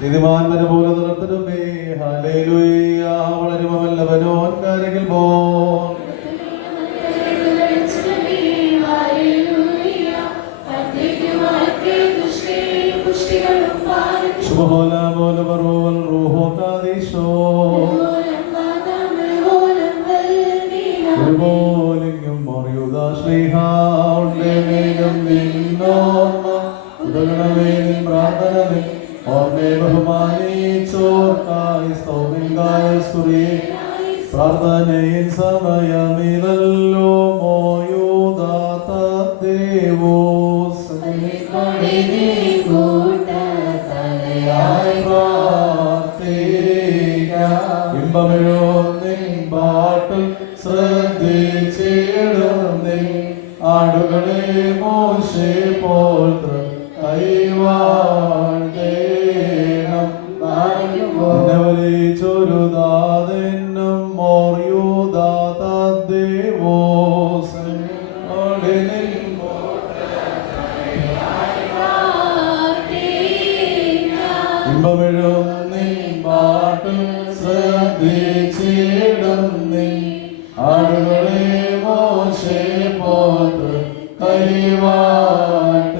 നീതിമാന്മനെ പോലെ നിർത്തണമേ. ഹല്ലേലൂയ. വളരുമ വല്ലഭനോൻ കരകിൽ പോൻ ശുഭഹോല പോലെ പറവൽ റൂഹോ കാദീശോ ഒരുപോലെയും മറിയുക ശ്ലീഹാവുണ്ടേ വേഗം നിന്നോർമ്മ ഉദകണമേ നിൻ പ്രാർത്ഥന നിൻ ഓർമ്മയെ ബഹുമാനിച്ചോർക്കായി സ്തോമിങ്കായ സ്തുതി പ്രാർത്ഥനയിൽ സമയമിതല്ലോ മോയൂദാത്ത ദേവോ ഇമ്പമിഴോന്നിൻ പാട്ടിൽ ശ്രദ്ധിച്ചിടുന്നിൻ ആടുകളെ മോശെ പോൽ കൈവാഴ്ത്തേണം ചൊരുതാതെന്നും മോർയൂദാത ദേവോസ് ഇമ്പമിഴും നിൻ പാട്ടും ശ്രദ്ധിച്ചിടുന്നിൻ ആടുകളെ മോശെ പോൽ കൈവാഴ്ത്തേണം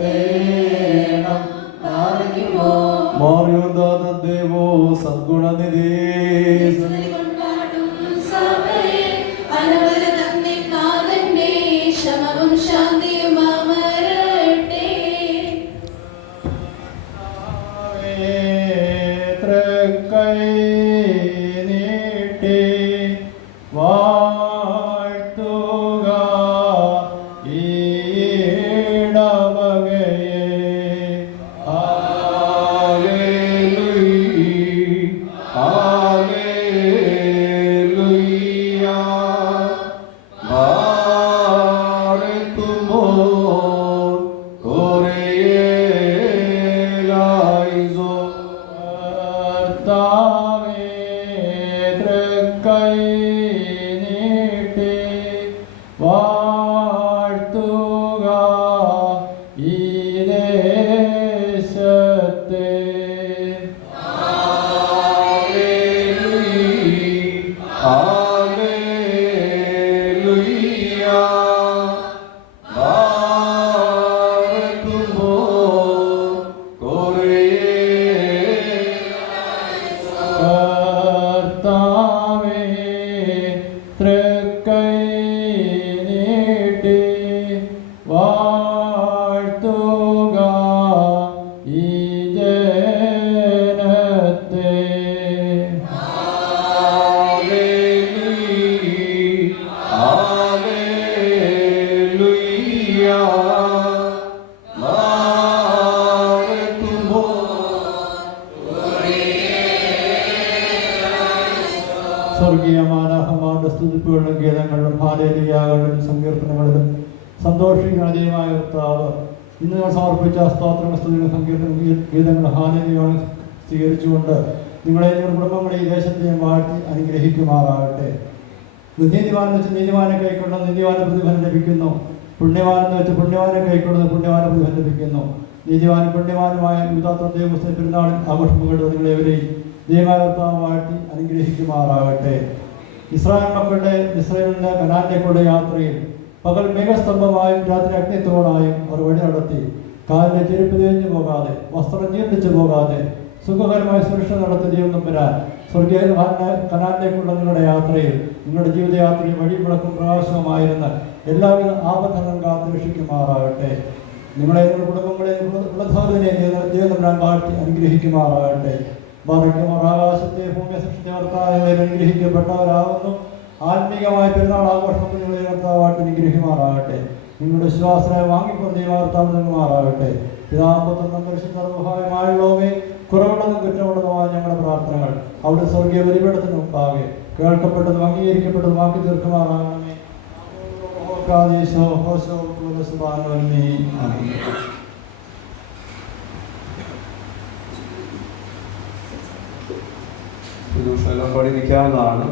മോർയൂദാത ദേവോ സദ്ഗുണനിധി സ്വർഗീയമാനാഹമാരുടെ സ്തുതിപ്പുകളിലും ഗീതങ്ങളിലും ഹാലേലുയാകളിലും സങ്കീർത്തനങ്ങളിലും സന്തോഷിക്കുന്ന ജയമായ കർത്താവ് ഇന്ന് നിങ്ങൾ സമർപ്പിച്ച സ്തോത്രങ്ങൾ സ്തുതികളും സങ്കീർത്തന ഗീതങ്ങളും ഹാലേലുയാളും സ്വീകരിച്ചുകൊണ്ട് നിങ്ങളെ നിങ്ങളുടെ കുടുംബങ്ങളെ ഈ ദേശത്തെയും വാഴ്ത്തി അനുഗ്രഹിക്കുമാറാകട്ടെ. നീതിമാനെന്ന് വെച്ച് നീതിമാനെ കൈക്കൊണ്ട നീതിമാന പ്രതിഫലം ലഭിക്കുന്നു. പുണ്യവാനെന്ന് വെച്ച് പുണ്യവാനെ കൈക്കൊള്ളുന്ന പുണ്യവാന പ്രതിഫലം ലഭിക്കുന്നു. നീതിമാനും പുണ്യവാനുമായ യുവതാത്വ പെരുന്നാളിൽ ആഘോഷം പങ്കിടുന്ന നിങ്ങളെവരെയും ദൈവമായ കർത്താവ് വാഴ്ത്തി അനുഗ്രഹിക്കുമാറാകട്ടെ. ഇസ്രായേൽ മക്കളുടെ ഇസ്രായേലിന്റെ കനാനിലേക്കുള്ള യാത്രയിൽ പകൽ മേഘസ്തംഭമായും രാത്രി അഗ്നിത്തോടായും അവർ വഴി നടത്തി. കാലിന്റെ ചെരുപ്പ് തേഞ്ഞു പോകാതെ വസ്ത്രം ജീർണിച്ചു പോകാതെ സുഖകരമായ സുരക്ഷ നടത്തി ദൈവം തമ്പുരാൻ സ്വർഗീയ കനാനിലേക്കുള്ള നിങ്ങളുടെ യാത്രയിൽ നിങ്ങളുടെ ജീവിതയാത്രയിൽ വഴിയും വിളക്കും പ്രകാശവുമായിരുന്ന് എല്ലാവിധ ആപത്തങ്ങളും കാത്തു രക്ഷിക്കുമാറാകട്ടെ. നിങ്ങളെ നിങ്ങളുടെ കുടുംബങ്ങളെ കുലധാരനെ ദൈവം തമ്പുരാൻ വാഴ്ത്തി അനുഗ്രഹിക്കുമാറാകട്ടെ. ബാധിക്കുമാർ ആകാശത്തെ ഭൂമിയെ സൃഷ്ടിച്ച കർത്താവെ അനുഗ്രഹിക്കപ്പെട്ടവരാകുന്നു. ആത്മീകമായ പെരുന്നാൾ ആഘോഷത്തിൽ നിങ്ങളെ കർത്താവായിട്ട് അനുഗ്രഹിക്കുമാറാകട്ടെ. നിങ്ങളുടെ വിശ്വാസനായി വാങ്ങിക്കൊണ്ട് ദൈവാർത്താവ് നൽകുമാറാകട്ടെ. പിതാമ്പത്തൊന്നും പരിശുദ്ധമായുള്ളവേ കുറവുള്ളതും കുറ്റമുള്ളതുമായ ഞങ്ങളുടെ പ്രാർത്ഥനകൾ അവിടെ സ്വർഗീയ ബലിപീഠത്തിന് മുമ്പാകെ കേൾക്കപ്പെട്ടതും അംഗീകരിക്കപ്പെട്ടതും ആക്കി തീർക്കുമാറാകണമേ. പാടി നിൽക്കാവുന്നതാണ്.